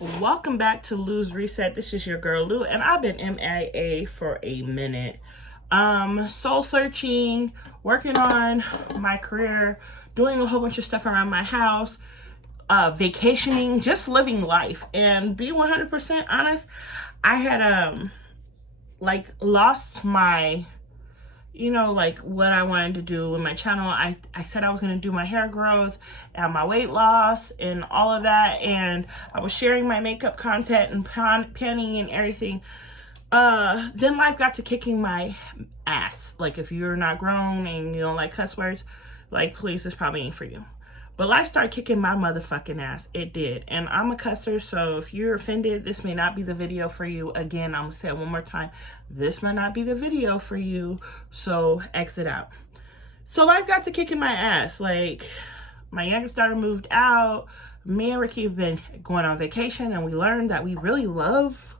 Welcome back to Lou's Reset. This is your girl Lou, and I've been MIA for a minute. Soul searching, working on my career, doing a whole bunch of stuff around my house, vacationing, just living life. And be 100% honest, I had lost my what I wanted to do with my channel. I said I was going to do my hair growth and my weight loss and all of that, and I was sharing my makeup content and panning and everything. Then life got to kicking my ass. Like, if you're not grown and you don't like cuss words, like, please, this probably ain't for you. But life started kicking my motherfucking ass. It did. And I'm a cusser, so if you're offended, this may not be the video for you. Again, I'm going to say it one more time. This might not be the video for you, so exit out. So life got to kicking my ass. Like, my youngest daughter moved out. Me and Ricky have been going on vacation, and we learned that we really love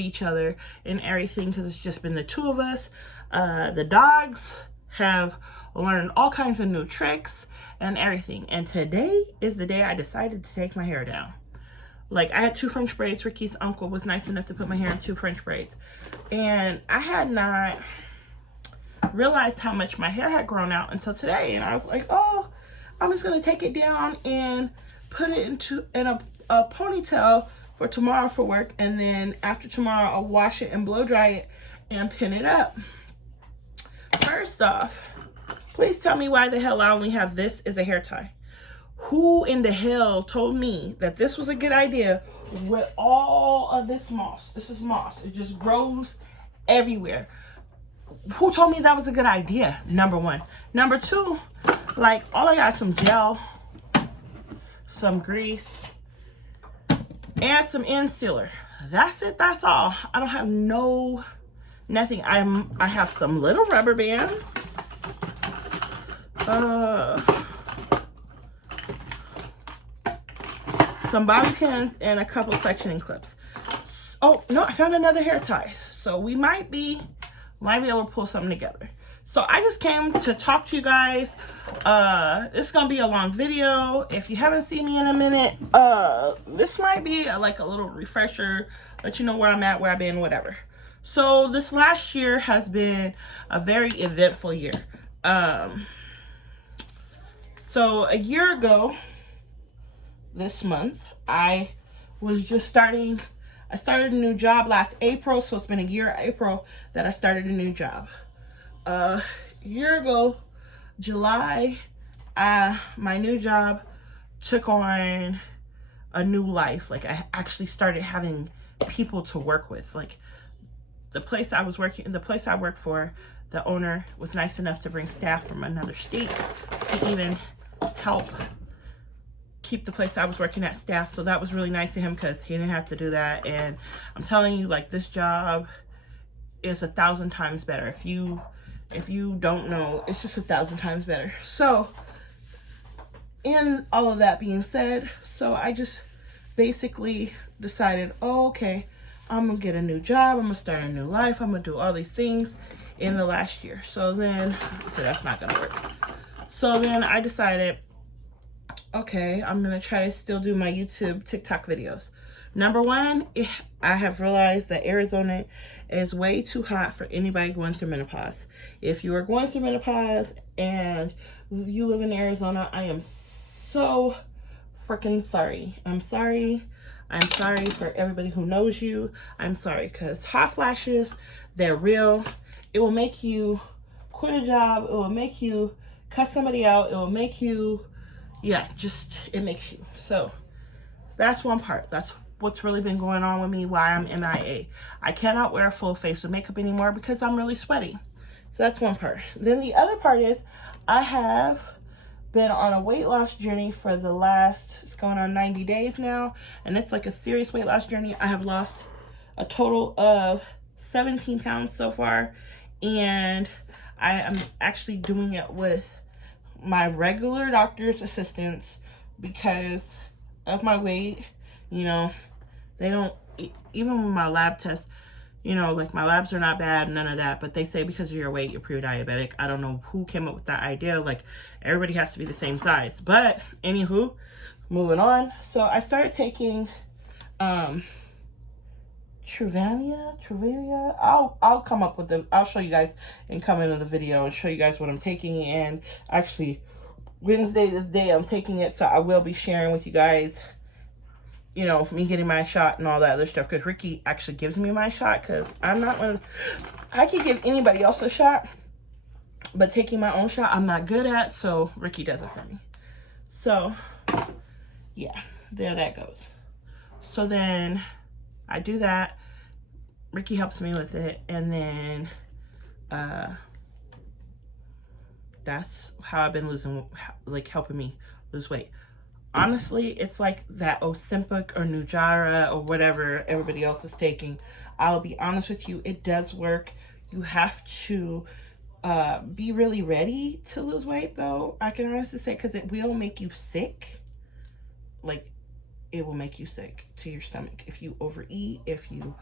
each other and everything, because it's just been the two of us. The dogs have learned all kinds of new tricks and everything. And today is the day I decided to take my hair down. Like, I had 2 French braids. Ricky's uncle was nice enough to put my hair in 2 French braids. And I had not realized how much my hair had grown out until today. And I was like, oh, I'm just going to take it down and put it in a ponytail for tomorrow for work. And then after tomorrow, I'll wash it and blow dry it and pin it up. First off, please tell me why the hell I only have this as a hair tie. Who in the hell told me that this was a good idea with all of this moss? This is moss. It just grows everywhere. Who told me that was a good idea? Number one. Number two, like, all I got is some gel, some grease, and some end sealer. That's it. That's all. I don't have nothing. I have some little rubber bands. Some bobby pins and a couple sectioning clips. Oh no, I found another hair tie. So we might be able to pull something together. So I just came to talk to you guys. This is gonna be a long video. If you haven't seen me in a minute, this might be like a little refresher, let you know where I'm at, where I've been, whatever. So this last year has been a very eventful year. So a year ago, this month, I started a new job last April. So it's been a year, April, that I started a new job. A year ago, July, my new job took on a new life. Like, I actually started having people to work with. Like, the place I work for, the owner was nice enough to bring staff from another state to even help keep the place I was working at staffed. So that was really nice of him, because he didn't have to do that. And I'm telling you, like, this job is 1,000 times better. If you don't know, it's just 1,000 times better. So, in all of that being said, so I just basically decided, oh, okay, I'm gonna get a new job, I'm gonna start a new life, I'm gonna do all these things in the last year. So then, okay, that's not gonna work. So then I decided, okay, I'm gonna try to still do my YouTube, TikTok videos. Number one, I have realized that Arizona is way too hot for anybody going through menopause. If you are going through menopause and you live in Arizona, I am so freaking sorry. I'm sorry for everybody who knows you. I'm sorry, because hot flashes, they're real. It will make you quit a job. It will make you cut somebody out. It will make you, it makes you. So that's one part. That's what's really been going on with me, why I'm MIA. I cannot wear a full face of makeup anymore because I'm really sweaty. So that's one part. Then the other part is, I have been on a weight loss journey for the last, it's going on 90 days now, and it's like a serious weight loss journey. I have lost a total of 17 pounds so far, and I am actually doing it with my regular doctor's assistants because of my weight. You know, they don't, even with my lab tests, you know, like, my labs are not bad, none of that, but they say because of your weight, you're pre-diabetic. I don't know who came up with that idea. Like, everybody has to be the same size. But anywho, moving on. So I started taking Truvania. I'll come up with I'll show you guys and come into the video and show you guys what I'm taking. And actually, Wednesday this day I'm taking it, so I will be sharing with you guys, you know, me getting my shot and all that other stuff, because Ricky actually gives me my shot, because I'm not one. I can give anybody else a shot, but taking my own shot I'm not good at, so Ricky does it for me. So yeah, there that goes. So then I do that. Ricky helps me with it, and then that's how I've been losing, like helping me lose weight. Honestly, it's like that Ozempic or Nujara or whatever everybody else is taking. I'll be honest with you, it does work. You have to be really ready to lose weight, though, I can honestly say, because it will make you sick. Like, it will make you sick to your stomach if you overeat, if you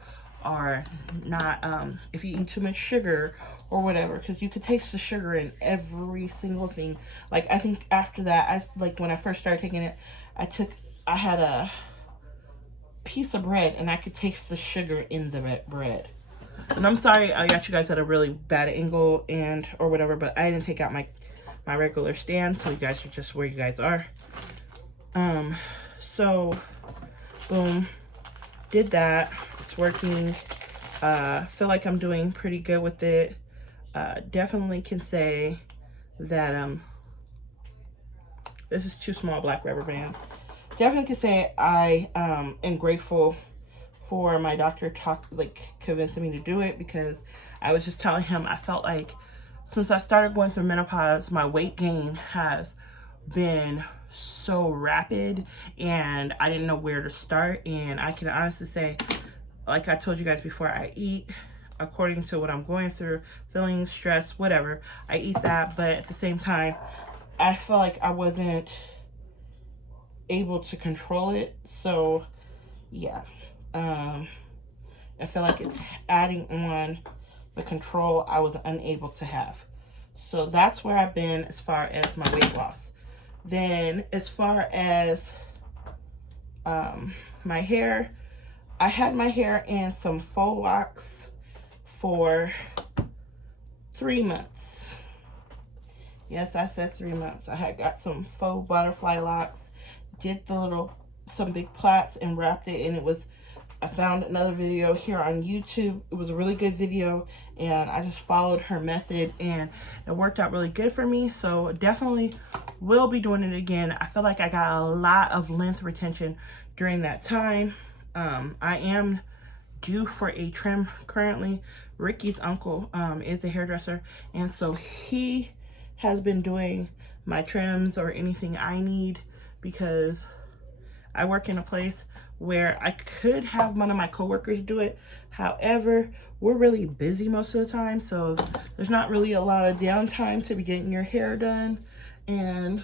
are not, if you eat too much sugar or whatever, because you could taste the sugar in every single thing. Like, I think after that, like when I first started taking it, I had a piece of bread and I could taste the sugar in the bread. And I'm sorry I got you guys at a really bad angle and or whatever, but I didn't take out my regular stand, so you guys are just where you guys are. So boom, did that. It's working. Feel like I'm doing pretty good with it. Definitely can say that this is 2 small black rubber bands. Definitely can say I am grateful for my doctor convincing me to do it, because I was just telling him I felt like since I started going through menopause, my weight gain has been so rapid and I didn't know where to start. And I can honestly say, like I told you guys before, I eat according to what I'm going through, feeling stress, whatever. I eat that, but at the same time, I feel like I wasn't able to control it. So yeah, I feel like it's adding on the control I was unable to have. So that's where I've been as far as my weight loss. Then as far as my hair, I had my hair in some faux locks for 3 months. Yes, I said 3 months. I had got some faux butterfly locks, did some big plaits and wrapped it, and I found another video here on YouTube. It was a really good video, and I just followed her method, and it worked out really good for me. So definitely will be doing it again. I feel like I got a lot of length retention during that time. I am due for a trim currently. Ricky's uncle is a hairdresser, and so he has been doing my trims or anything I need, because I work in a place where I could have one of my coworkers do it. However, we're really busy most of the time, so there's not really a lot of downtime to be getting your hair done. And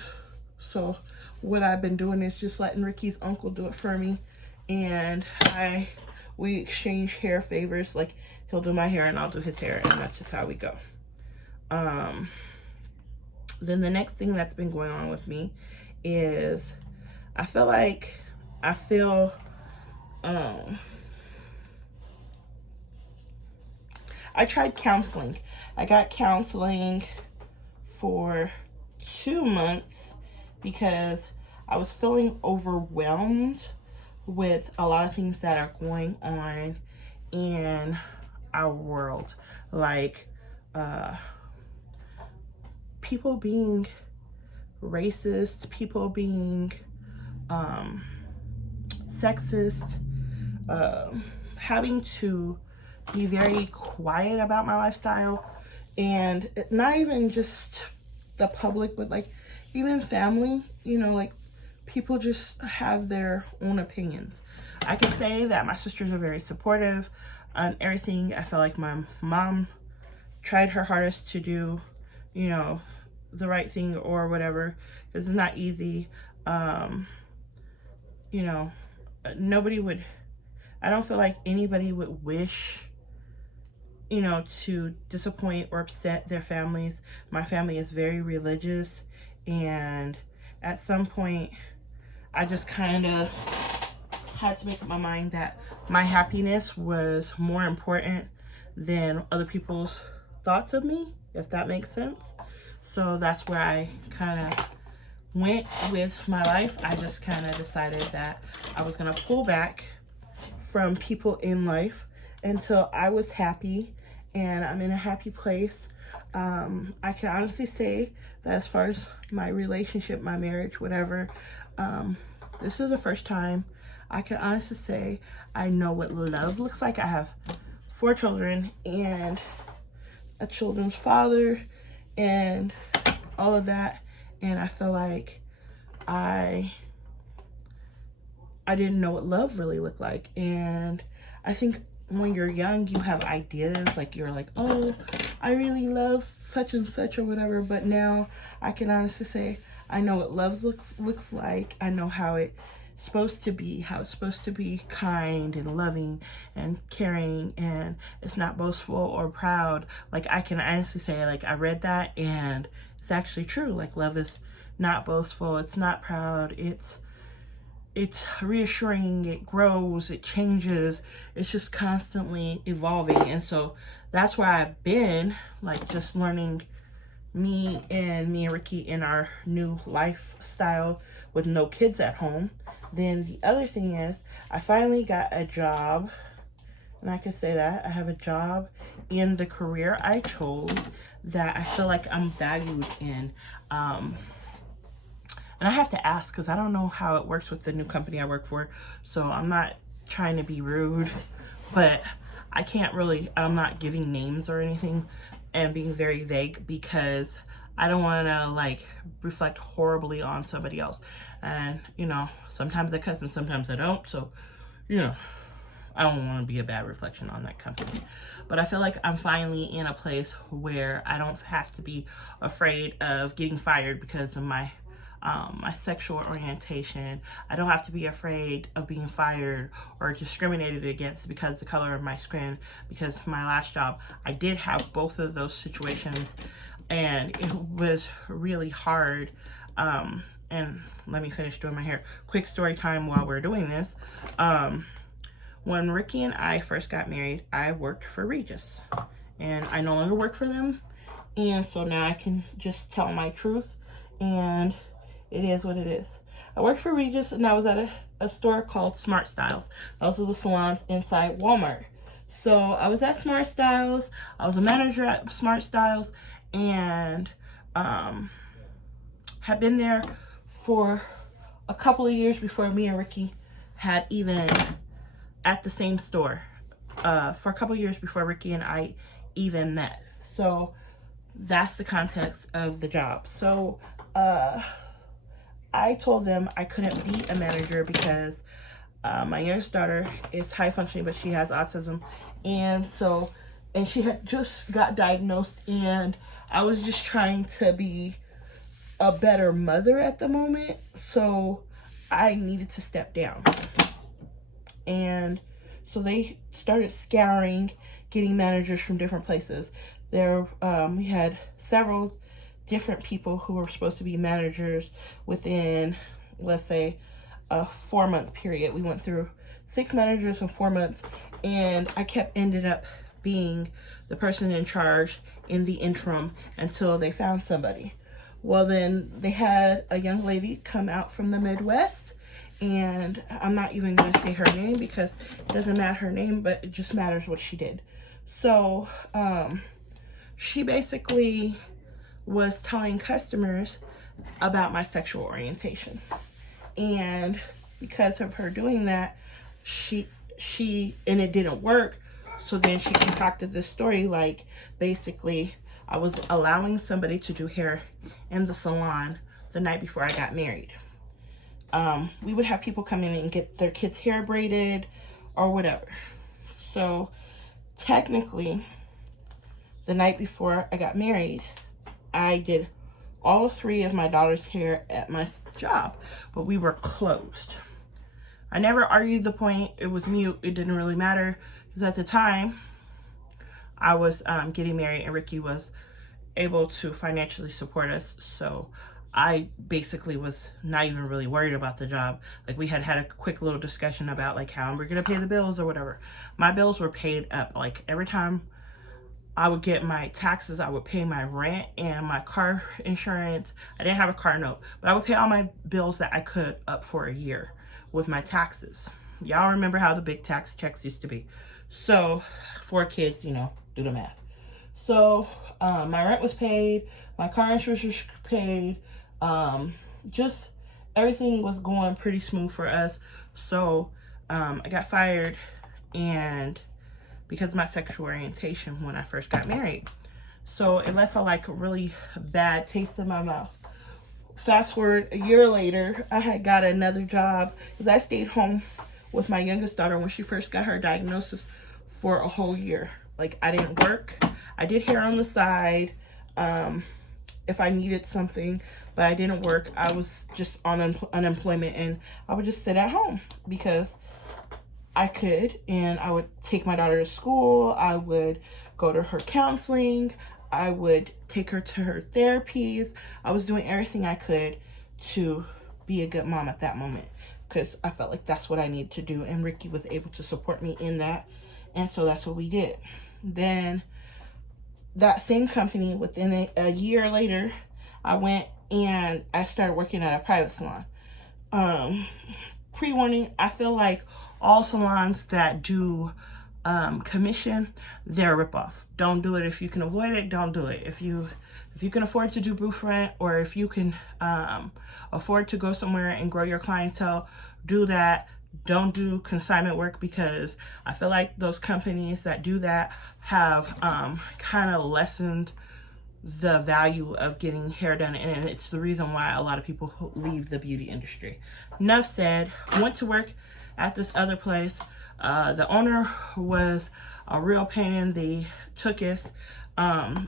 so what I've been doing is just letting Ricky's uncle do it for me, and we exchange hair favors. Like, he'll do my hair and I'll do his hair, and that's just how we go. Then the next thing that's been going on with me is I feel I tried counseling. I got counseling for 2 months because I was feeling overwhelmed with a lot of things that are going on in our world, like people being racist, people being sexist, having to be very quiet about my lifestyle, and not even just the public, but like even family, you know, like people just have their own opinions. I can say that my sisters are very supportive on everything. I feel like my mom tried her hardest to do, you know, the right thing or whatever. It's not easy. You know, I don't feel like anybody would wish, you know, to disappoint or upset their families. My family is very religious, and at some point I just kind of had to make up my mind that my happiness was more important than other people's thoughts of me, if that makes sense. So that's where I kind of went with my life. I just kind of decided that I was going to pull back from people in life until I was happy, and I'm in a happy place. I can honestly say that as far as my relationship, my marriage, whatever, this is the first time I can honestly say I know what love looks like. I have 4 children and a children's father and all of that, and I feel like I didn't know what love really looked like. And I think when you're young, you have ideas, like you're like, oh, I really love such and such or whatever. But now I can honestly say I know what love looks like. I know how it's supposed to be, how it's supposed to be kind and loving and caring, and it's not boastful or proud. Like, I can honestly say, like, I read that and it's actually true. Like, love is not boastful, it's not proud, it's reassuring, it grows, it changes, it's just constantly evolving. And so that's where I've been, like, just learning me and Ricky in our new lifestyle with no kids at home. Then the other thing is I finally got a job, and I can say that I have a job in the career I chose that I feel like I'm valued in. And I have to ask because I don't know how it works with the new company I work for, so I'm not trying to be rude, but I can't really, I'm not giving names or anything and being very vague because I don't want to, like, reflect horribly on somebody else. And, you know, sometimes I cuss and sometimes I don't, so, you know, I don't want to be a bad reflection on that company. But I feel like I'm finally in a place where I don't have to be afraid of getting fired because of my sexual orientation. I don't have to be afraid of being fired or discriminated against because of the color of my skin, because my last job, I did have both of those situations, and it was really hard. And let me finish doing my hair. Quick story time while we're doing this. When Ricky and I first got married, I worked for Regis, and I no longer work for them, and so now I can just tell my truth, and it is what it is. I worked for Regis, and I was at a store called Smart Styles. Those are the salons inside Walmart. So I was at Smart Styles. I was a manager at Smart Styles, and had been there for a couple of years before me and Ricky had even at the same store. For a couple of years before Ricky and I even met. So that's the context of the job. So I told them I couldn't be a manager because my youngest daughter is high functioning, but she has autism. And she had just got diagnosed, and I was just trying to be a better mother at the moment. So I needed to step down. And so they started scouring, getting managers from different places. We had several different people who were supposed to be managers within, let's say, a 4-month period. We went through 6 managers in 4 months, and I ended up being the person in charge in the interim until they found somebody. Well, then they had a young lady come out from the Midwest, and I'm not even going to say her name because it doesn't matter her name, but it just matters what she did. So she basically was telling customers about my sexual orientation. And because of her doing that, and it didn't work, so then she concocted this story, like, basically I was allowing somebody to do hair in the salon the night before I got married. We would have people come in and get their kids' hair braided or whatever. So technically, the night before I got married, I did all 3 of my daughter's hair at my job, but we were closed. I never argued the point. It was mute. It didn't really matter because at the time I was getting married, and Ricky was able to financially support us. So I basically was not even really worried about the job. Like, we had a quick little discussion about like how we're gonna pay the bills or whatever. My bills were paid up. Like, every time I would get my taxes, I would pay my rent and my car insurance. I didn't have a car note, but I would pay all my bills that I could up for a year with my taxes. Y'all remember how the big tax checks used to be. So 4 kids, you know, do the math. So my rent was paid, my car insurance was paid, just everything was going pretty smooth for us. So I got fired, and because of my sexual orientation when I first got married. So it left a like a really bad taste in my mouth. Fast forward a year later, I had got another job because I stayed home with my youngest daughter when she first got her diagnosis for a whole year. Like, I didn't work. I did hair on the side if I needed something, but I didn't work. I was just on unemployment, and I would just sit at home because I could, and I would take my daughter to school. I would go to her counseling. I would take her to her therapies. I was doing everything I could to be a good mom at that moment because I felt like that's what I needed to do, and Ricky was able to support me in that, and so that's what we did. Then that same company, within a year later, I went and I started working at a private salon. Pre-warning, I feel like all salons that do commission, they're a ripoff. Don't do it. If you can avoid it, don't do it. If you can afford to do booth rent, or if you can afford to go somewhere and grow your clientele, do that. Don't do consignment work, because I feel like those companies that do that have kind of lessened the value of getting hair done, and it's the reason why a lot of people leave the beauty industry. Enough said. Went to work at this other place. The owner was a real pain in the tuchus.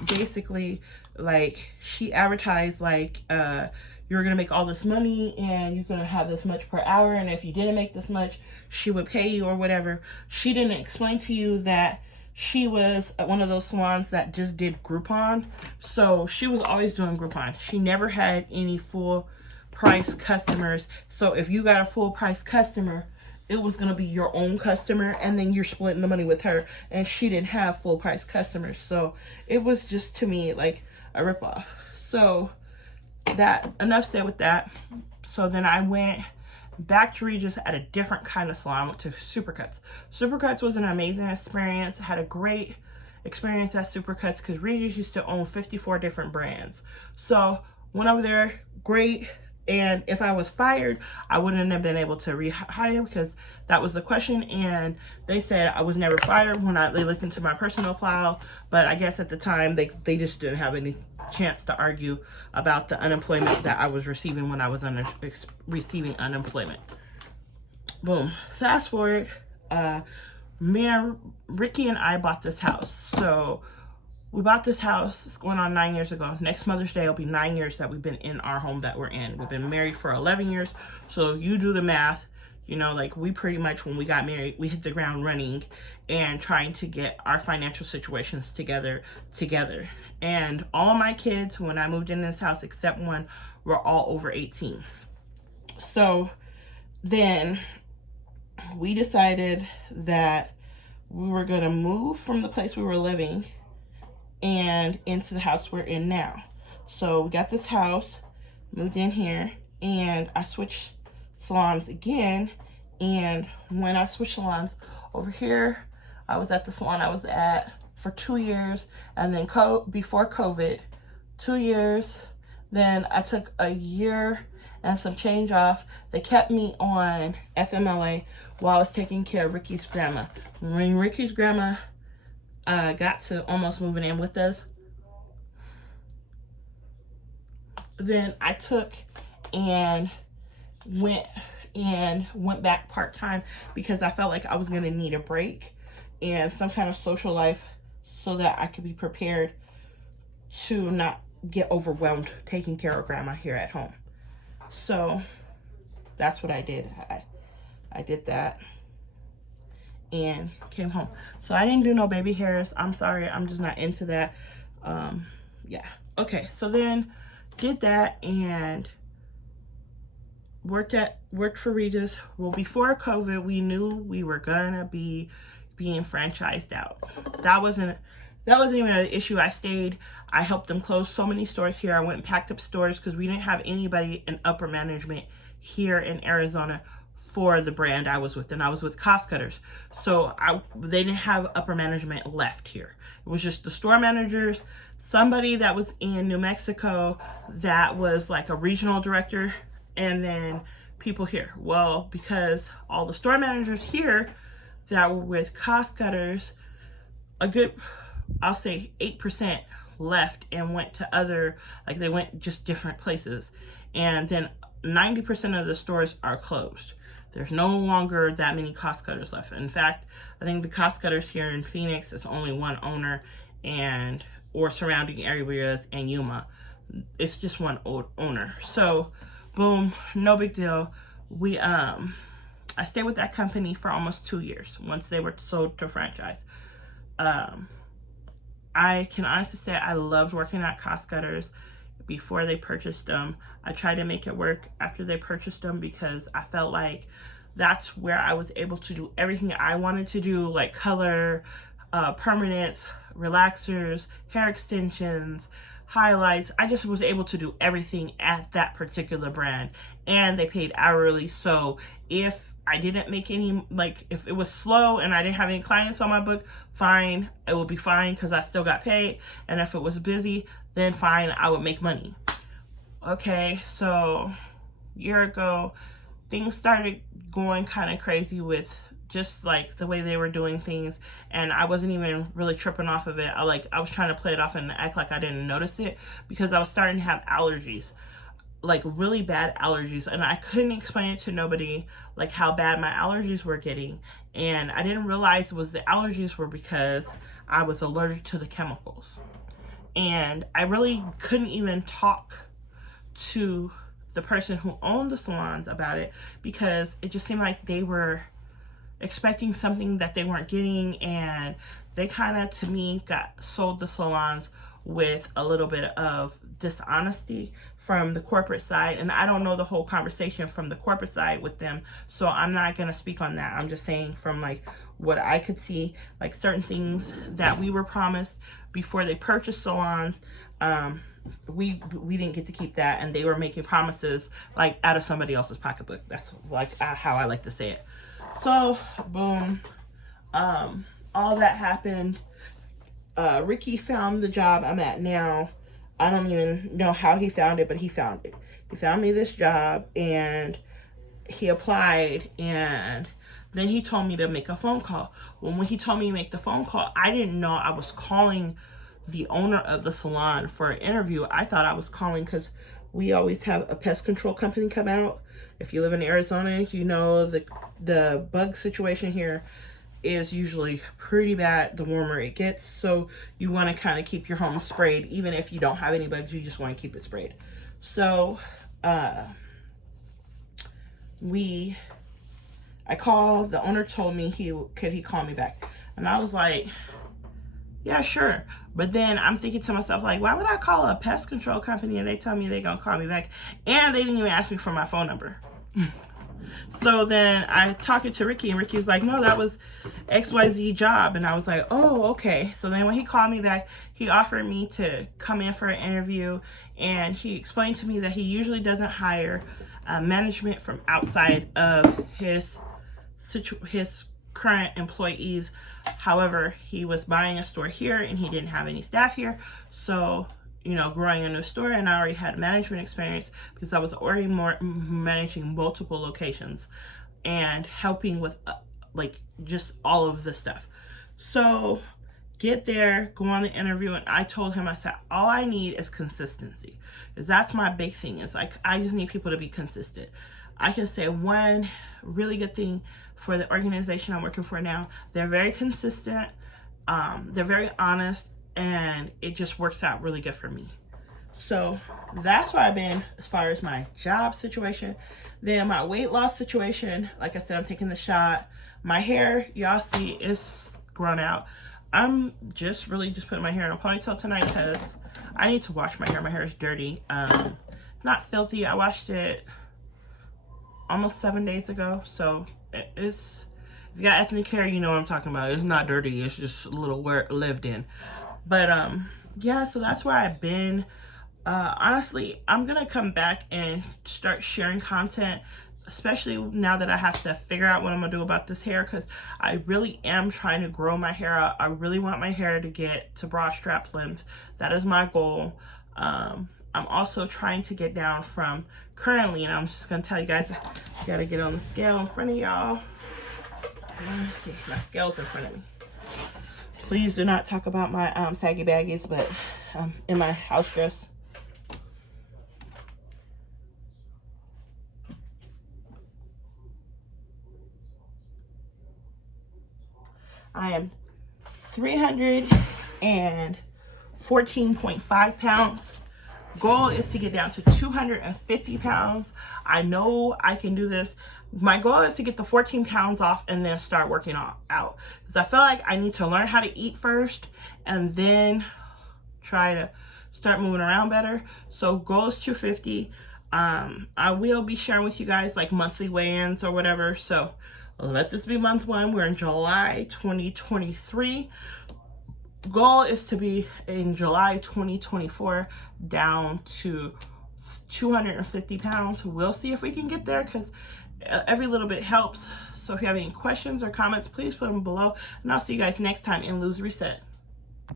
Basically, like, she advertised like you're gonna make all this money and you're gonna have this much per hour, and if you didn't make this much, she would pay you or whatever. She didn't explain to you that she was at one of those salons that just did Groupon. So she was always doing Groupon. She never had any full price customers. So if you got a full price customer, it was going to be your own customer, and then you're splitting the money with her, and she didn't have full price customers. So it was just, to me, like a ripoff. So that, enough said with that. So then I went back to Regis at a different kind of salon. I went to Supercuts. Supercuts was an amazing experience. I had a great experience at Supercuts because Regis used to own 54 different brands. So went over there, great. And if I was fired, I wouldn't have been able to rehire, because that was the question. And they said I was never fired when they looked into my personal file. But I guess at the time, they just didn't have any chance to argue about the unemployment that I was receiving when I was receiving unemployment. Boom. Fast forward, Ricky and I bought this house. So we bought this house, it's going on 9 years ago. Next Mother's Day, it'll be 9 years that we've been in our home that we're in. We've been married for 11 years. So you do the math. You know, like, we pretty much, when we got married, we hit the ground running and trying to get our financial situations together. And all my kids, when I moved in this house, except one, were all over 18. So then we decided that we were going to move from the place we were living and into the house we're in now. So we got this house, moved in here, and I switched salons again. And when I switched salons over here, I was at the salon I was at for 2 years, and then before COVID, 2 years. Then I took a year and some change off. They kept me on FMLA while I was taking care of Ricky's grandma. When Ricky's grandma got to almost moving in with us, then I took and went back part-time, because I felt like I was going to need a break and some kind of social life so that I could be prepared to not get overwhelmed taking care of grandma here at home. So that's what I did. I did that and came home. So I didn't do no baby hairs. I'm sorry. I'm just not into that. Yeah. Okay. So then, did that and worked for Regis. Well, before COVID, we knew we were gonna be being franchised out. That wasn't even an issue. I helped them close so many stores here. I went and packed up stores because we didn't have anybody in upper management here in Arizona for the brand I was with, and I was with Cost Cutters. So they didn't have upper management left here. It was just the store managers, somebody that was in New Mexico that was like a regional director, and then people here. Well, because all the store managers here that were with Cost Cutters, a good, I'll say 8% left and went to other, like they went just different places. And then 90% of the stores are closed. There's no longer that many Cost Cutters left. In fact, I think the Cost Cutters here in Phoenix is only one owner, or surrounding areas, and Yuma. It's just one old owner. So boom, no big deal. I stayed with that company for almost 2 years once they were sold to franchise. I can honestly say I loved working at Cost Cutters before they purchased them. I tried to make it work after they purchased them because I felt like that's where I was able to do everything I wanted to do, like color, permanents, relaxers, hair extensions, highlights. I just was able to do everything at that particular brand, and they paid hourly. So if I didn't make any, like if it was slow and I didn't have any clients on my book, fine, it would be fine because I still got paid. And if it was busy, then fine, I would make money. Okay, so a year ago, things started going kind of crazy with just like the way they were doing things, and I wasn't even really tripping off of it. I was trying to play it off and act like I didn't notice it because I was starting to have allergies, like really bad allergies, and I couldn't explain it to nobody like how bad my allergies were getting. And I didn't realize it was the allergies were because I was allergic to the chemicals. And I really couldn't even talk to the person who owned the salons about it because it just seemed like they were expecting something that they weren't getting, and they kind of, to me, sold the salons with a little bit of dishonesty from the corporate side. And I don't know the whole conversation from the corporate side with them, so I'm not going to speak on that. I'm just saying from like what I could see, like certain things that we were promised before they purchased salons, we didn't get to keep that, and they were making promises like out of somebody else's pocketbook. That's like how I like to say it. So boom, all that happened. Ricky found the job I'm at now. I don't even know how he found it, but he found it. He found me this job, and he applied, and then he told me to make a phone call. When he told me to make the phone call, I didn't know I was calling the owner of the salon for an interview. I thought I was calling because we always have a pest control company come out. If you live in Arizona, you know the bug situation here is usually pretty bad the warmer it gets. So you want to kind of keep your home sprayed. Even if you don't have any bugs, you just want to keep it sprayed. So I called, the owner told me could he call me back. And I was like, yeah, sure. But then I'm thinking to myself, like, why would I call a pest control company and they tell me they're going to call me back? And they didn't even ask me for my phone number. So then I talked to Ricky, and Ricky was like, no, that was XYZ job. And I was like, oh, okay. So then when he called me back, he offered me to come in for an interview. And he explained to me that he usually doesn't hire management from outside of his current employees. However, he was buying a store here and he didn't have any staff here. So, you know, growing a new store, and I already had management experience because I was already managing multiple locations and helping with like just all of the stuff. So get there, go on the interview, and I told him, I said, all I need is consistency, because that's my big thing. Is like, I just need people to be consistent. I can say one really good thing for the organization I'm working for now: they're very consistent, they're very honest, and it just works out really good for me. So that's where I've been as far as my job situation. Then my weight loss situation, like I said, I'm taking the shot. My hair, y'all see, is grown out. I'm just putting my hair in a ponytail tonight because I need to wash my hair. My hair is dirty. It's not filthy. I washed it almost 7 days ago. So it's, if you got ethnic hair, you know what I'm talking about. It's not dirty. It's just a little where it lived in. But yeah, so that's where I've been. Honestly, I'm gonna come back and start sharing content, especially now that I have to figure out what I'm gonna do about this hair, because I really am trying to grow my hair out. I really want my hair to get to bra strap length. That is my goal. I'm also trying to get down from currently, and I'm just gonna tell you guys, I gotta get on the scale in front of y'all. Let me see, my scale's in front of me. Please do not talk about my saggy baggies, but in my house dress. I am 314.5 pounds. Goal is to get down to 250 pounds. I know I can do this. My goal is to get the 14 pounds off and then start working out. Because I feel like I need to learn how to eat first and then try to start moving around better. So goal is 250. I will be sharing with you guys like monthly weigh-ins or whatever. So let this be month 1. We're in July 2023. Goal is to be in July 2024 down to 250 pounds. We'll see if we can get there, because every little bit helps. So if you have any questions or comments, please put them below, and I'll see you guys next time in Lose Reset.